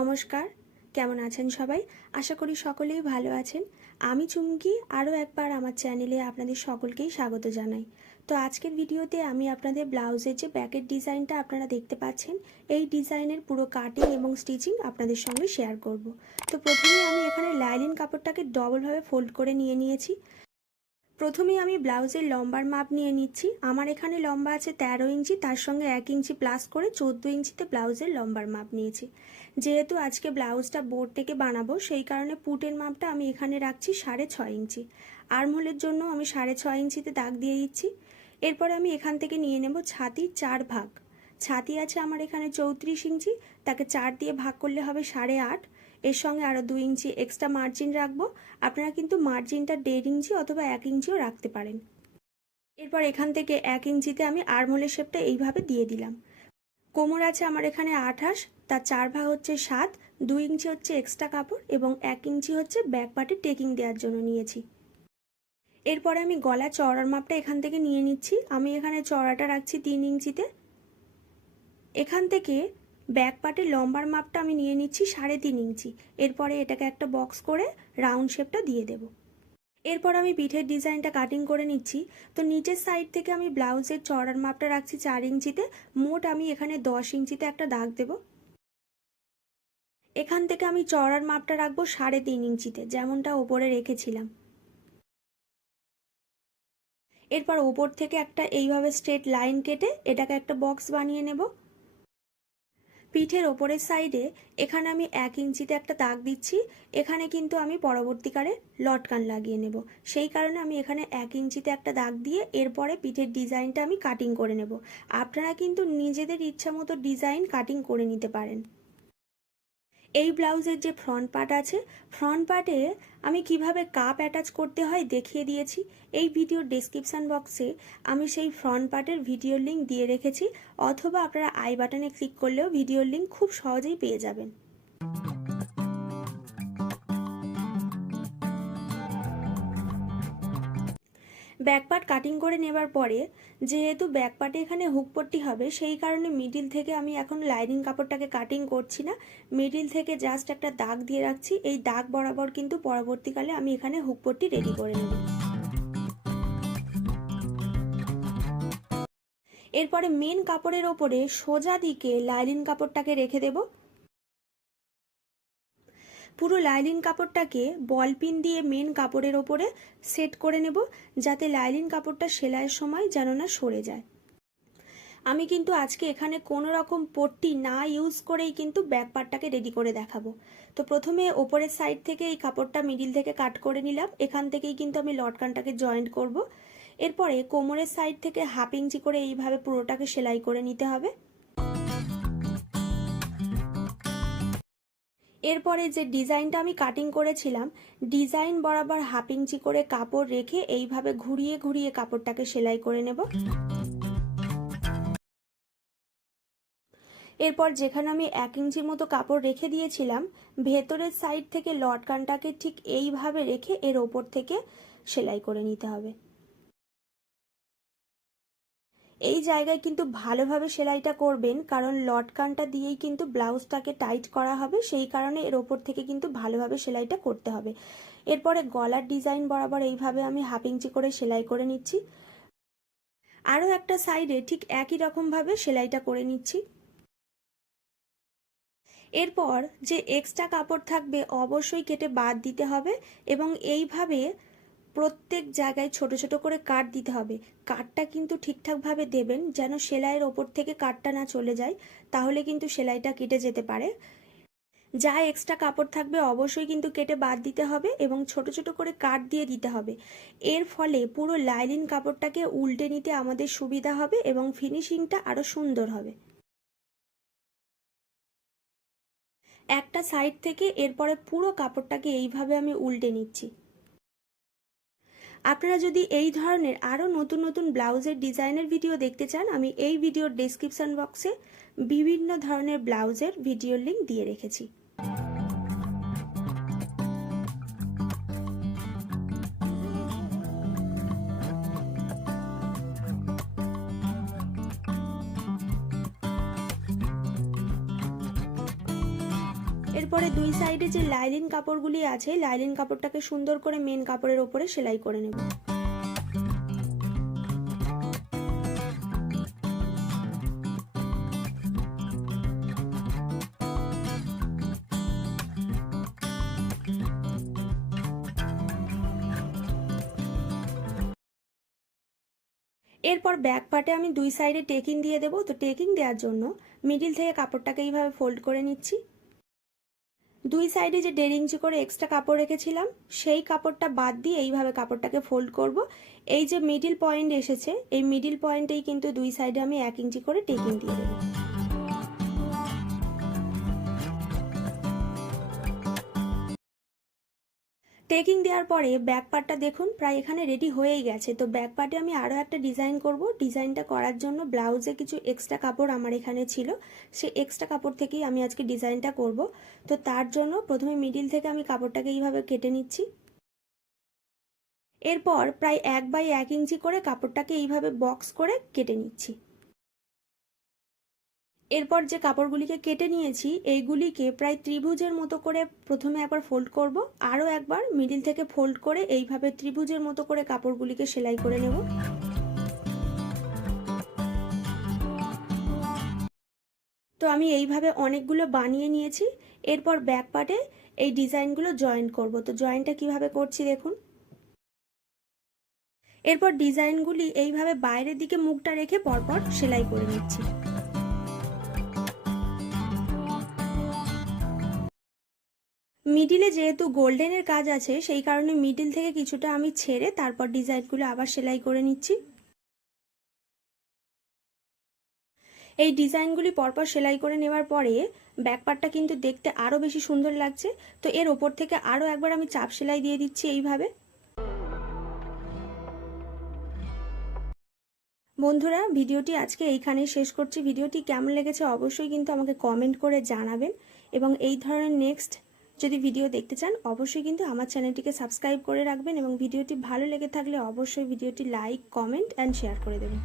নমস্কার, কেমন আছেন সবাই? আশা করি সকলেই ভালো আছেন। আমি চুমকি, আরও একবার আমার চ্যানেলে আপনাদের সকলকেই স্বাগত জানাই। তো আজকের ভিডিওতে আমি আপনাদের ব্লাউজের যে ব্যাকের ডিজাইনটা আপনারা দেখতে পাচ্ছেন, এই ডিজাইনের পুরো কাটিং এবং স্টিচিং আপনাদের সঙ্গে শেয়ার করব। তো প্রথমে আমি এখানে লাইলিন কাপড়টাকে ডবলভাবে ফোল্ড করে নিয়ে নিয়েছি। প্রথমেই আমি ব্লাউজের লম্বার মাপ নিয়ে নিচ্ছি। আমার এখানে লম্বা আছে তেরো ইঞ্চি, তার সঙ্গে এক ইঞ্চি প্লাস করে চোদ্দ ইঞ্চিতে ব্লাউজের লম্বার মাপ নিয়েছি। যেহেতু আজকে ব্লাউজটা বোর্ড থেকে বানাবো, সেই কারণে পুটের মাপটা আমি এখানে রাখছি সাড়ে ছয় ইঞ্চি। আর্মহোলের জন্য আমি সাড়ে ছয় ইঞ্চিতে দাগ দিয়ে দিচ্ছি। এরপর আমি এখান থেকে নিয়ে নেব ছাতির চার ভাগ। ছাতি আছে আমার এখানে চৌত্রিশ ইঞ্চি, তাকে চার দিয়ে ভাগ করলে হবে সাড়ে আট। এর সঙ্গে আরও দুই ইঞ্চি এক্সট্রা মার্জিন রাখব। আপনারা কিন্তু মার্জিনটা দেড় ইঞ্চি অথবা এক ইঞ্চিও রাখতে পারেন। এরপর এখান থেকে এক ইঞ্চিতে আমি আরমোলের শেপটা এইভাবে দিয়ে দিলাম। কোমর আছে আমার এখানে আঠাশ, তার চার ভাগ হচ্ছে সাত, দুই ইঞ্চি হচ্ছে এক্সট্রা কাপড় এবং এক ইঞ্চি হচ্ছে ব্যাক পার্টে টেকিং দেওয়ার জন্য নিয়েছি। এরপরে আমি গলা চওড়ার মাপটা এখান থেকে নিয়ে নিচ্ছি। আমি এখানে চওড়াটা রাখছি তিন ইঞ্চিতে। এখান থেকে ব্যাক পার্টের লম্বার মাপটা আমি নিয়ে নিচ্ছি সাড়ে তিন ইঞ্চি। এরপরে এটাকে একটা বক্স করে রাউন্ড শেপটা দিয়ে দেব। এরপর আমি পিঠের ডিজাইনটা কাটিং করে নিচ্ছি। তো নিচের সাইড থেকে আমি ব্লাউজের চড়ার মাপটা রাখছি চার ইঞ্চিতে। মোট আমি এখানে দশ ইঞ্চিতে একটা দাগ দেব। এখান থেকে আমি চড়ার মাপটা রাখব সাড়ে তিন ইঞ্চিতে, যেমনটা ওপরে রেখেছিলাম। এরপর ওপর থেকে একটা এইভাবে স্ট্রেট লাইন কেটে এটাকে একটা বক্স বানিয়ে নেব। পিঠের ওপরের সাইডে এখানে আমি এক ইঞ্চিতে একটা দাগ দিচ্ছি, এখানে কিন্তু আমি পরবর্তীকালে লটকান লাগিয়ে নেব। সেই কারণে আমি এখানে এক ইঞ্চিতে একটা দাগ দিয়ে এরপরে পিঠের ডিজাইনটা আমি কাটিং করে নেব। আপনারা কিন্তু নিজেদের ইচ্ছা মতো ডিজাইন কাটিং করে নিতে পারেন। এই ব্লাউজের যে ফ্রন্ট পার্ট আছে ফ্রন্ট পার্টে আমি কীভাবে কাপ অ্যাটাচ করতে হয় দেখিয়ে দিয়েছি। এই ভিডিওর ডেসক্রিপশান বক্সে আমি সেই ফ্রন্ট পার্টের ভিডিওর লিঙ্ক দিয়ে রেখেছি, অথবা আপনারা আই বাটনে ক্লিক করলেও ভিডিওর লিঙ্ক খুব সহজেই পেয়ে যাবেন। ব্যাকপার্ট কাটিং করে নেবার পরে যেহেতু ব্যাকপার্টে এখানে হুকপট্টি হবে, সেই কারণে মিডিল থেকে আমি এখন লাইনিং কাপড়টাকে কাটিং করছি না। মিডিল থেকে জাস্ট একটা দাগ দিয়ে রাখছি। এই দাগ বরাবর কিন্তু পরবর্তীকালে আমি এখানে হুকপট্টি রেডি করে নেব। এরপরে মেন কাপড়ের ওপরে সোজা দিকে লাইলিন কাপড়টাকে রেখে দেবো। পুরো লাইলিন কাপড়টাকে বল পিন দিয়ে মেন কাপড়ের ওপরে সেট করে নেব, যাতে লাইলিন কাপড়টা সেলাইয়ের সময় যেন না সরে যায়। আমি কিন্তু আজকে এখানে কোনো রকম পট্টি না ইউজ করেই কিন্তু ব্যাক পার্টটাকে রেডি করে দেখাবো। তো প্রথমে ওপরের সাইড থেকে এই কাপড়টা মিডিল থেকে কাট করে নিলাম। এখান থেকেই কিন্তু আমি লটকানটাকে জয়েন্ট করব। এরপরে কোমরের সাইড থেকে হাফ ইঞ্চি করে এইভাবে পুরোটাকে সেলাই করে নিতে হবে। এরপরে যে ডিজাইনটা আমি কাটিং করেছিলাম, ডিজাইন বরাবর হাফ ইঞ্চি করে কাপড় রেখে এইভাবে ঘুরিয়ে ঘুরিয়ে কাপড়টাকে সেলাই করে নেব। এরপর যেখানে আমি এক ইঞ্চির মতো কাপড় রেখে দিয়েছিলাম, ভেতরের সাইড থেকে লটকানটাকে ঠিক এইভাবে রেখে এর ওপর থেকে সেলাই করে নিতে হবে। এই জায়গায় কিন্তু ভালোভাবে সেলাইটা করবেন, কারণ লটকানটা দিয়েই কিন্তু ব্লাউজটাকে টাইট করা হবে, সেই কারণে এর ওপর থেকে কিন্তু ভালোভাবে সেলাইটা করতে হবে। এরপরে গলার ডিজাইন বরাবর এইভাবে আমি হাফ ইঞ্চি করে সেলাই করে নিচ্ছি। আরও একটা সাইডে ঠিক একই রকমভাবে সেলাইটা করে নিচ্ছি। এরপর যে এক্সট্রা কাপড় থাকবে অবশ্যই কেটে বাদ দিতে হবে এবং এইভাবে প্রত্যেক জায়গায় ছোট ছোট করে কাট দিতে হবে। কাটটা কিন্তু ঠিকঠাকভাবে দেবেন যেন সেলাইয়ের ওপর থেকে কাটটা না চলে যায়, তাহলে কিন্তু সেলাইটা কেটে যেতে পারে। যা এক্সট্রা কাপড় থাকবে অবশ্যই কিন্তু কেটে বাদ দিতে হবে এবং ছোট ছোট করে কাট দিয়ে দিতে হবে। এর ফলে পুরো লাইলিন কাপড়টাকে উল্টে নিতে আমাদের সুবিধা হবে এবং ফিনিশিংটা আরও সুন্দর হবে। একটা সাইড থেকে এরপরে পুরো কাপড়টাকে এইভাবে আমি উল্টে নিচ্ছি। আপনারা যদি এই ধরনের আরও নতুন নতুন ব্লাউজের ডিজাইনের ভিডিও দেখতে চান, আমি এই ভিডিওর ডিসক্রিপশান বক্সে বিভিন্ন ধরনের ব্লাউজের ভিডিওর লিঙ্ক দিয়ে রেখেছি। এরপরে দুই সাইডে যে লাইলিন কাপড়গুলি আছে, লাইলিন কাপড়টাকে সুন্দর করে মেন কাপড়ের ওপরে সেলাই করে নেব। এরপর ব্যাক পার্টে আমি দুই সাইডে টেকিং দিয়ে দেবো। তো টেকিং দেওয়ার জন্য মিডিল থেকে কাপড়টাকে এইভাবে ফোল্ড করে নিচ্ছি। দুই সাইডে যে দেড় ইঞ্চি করে এক্সট্রা কাপড় রেখেছিলাম, সেই কাপড়টা বাদ দিয়ে এইভাবে কাপড়টাকে ফোল্ড করব। এই যে মিডিল পয়েন্ট এসেছে, এই মিডিল পয়েন্টেই কিন্তু দুই সাইডে আমি এক ইঞ্চি করে টেকিং দিয়ে দেবো। টেকিং দেওয়ার পরে ব্যাক পার্টটা দেখুন, প্রায় এখানে রেডি হয়েই গেছে। তো ব্যাক পার্টে আমি আরও একটা ডিজাইন করব। ডিজাইনটা করার জন্য ব্লাউজে কিছু এক্সট্রা কাপড় আমার এখানে ছিল। সে এক্সট্রা কাপড় থেকেই আমি আজকে ডিজাইনটা করব। তো তার জন্য প্রথমে মিডিল থেকে আমি কাপড়টাকে এইভাবে কেটে নিচ্ছি। এরপর প্রায় এক বাই এক ইঞ্চি করে কাপড়টাকে এইভাবে বক্স করে কেটে নিচ্ছি। এরপর যে কাপড়গুলিকে কেটে নিয়েছি, এইগুলিকে প্রায় ত্রিভুজের মতো করে প্রথমে একবার ফোল্ড করব। আরও একবার মিডিল থেকে ফোল্ড করে এইভাবে ত্রিভুজের মতো করে কাপড়গুলিকে সেলাই করে নেব। তো আমি এইভাবে অনেকগুলো বানিয়ে নিয়েছি। এরপর ব্যাক পার্টে এই ডিজাইনগুলো জয়েন করব। তো জয়েনটা কীভাবে করছি দেখুন। এরপর ডিজাইনগুলি এইভাবে বাইরের দিকে মুখটা রেখে পরপর সেলাই করে নিচ্ছি। মিডিলে যেহেতু গোল্ডেনের কাজ আছে, সেই কারণে মিডিল থেকে কিছুটা আমি ছেড়ে তারপর ডিজাইনগুলো আবার সেলাই করে নিচ্ছি। এই ডিজাইনগুলি পরপর সেলাই করে নেওয়ার পরে ব্যাকপারটা কিন্তু দেখতে আরও বেশি সুন্দর লাগছে। তো এর ওপর থেকে আরও একবার আমি চাপ সেলাই দিয়ে দিচ্ছি এইভাবে। বন্ধুরা, ভিডিওটি আজকে এইখানেই শেষ করছি। ভিডিওটি কেমন লেগেছে অবশ্যই কিন্তু আমাকে কমেন্ট করে জানাবেন। এবং এই ধরনের নেক্সট যদি ভিডিও দেখতে চান, অবশ্যই কিন্তু আমার চ্যানেলটিকে সাবস্ক্রাইব করে রাখবেন এবং ভিডিওটি ভালো লেগে থাকলে অবশ্যই ভিডিওটি লাইক কমেন্ট অ্যান্ড শেয়ার করে দেবেন।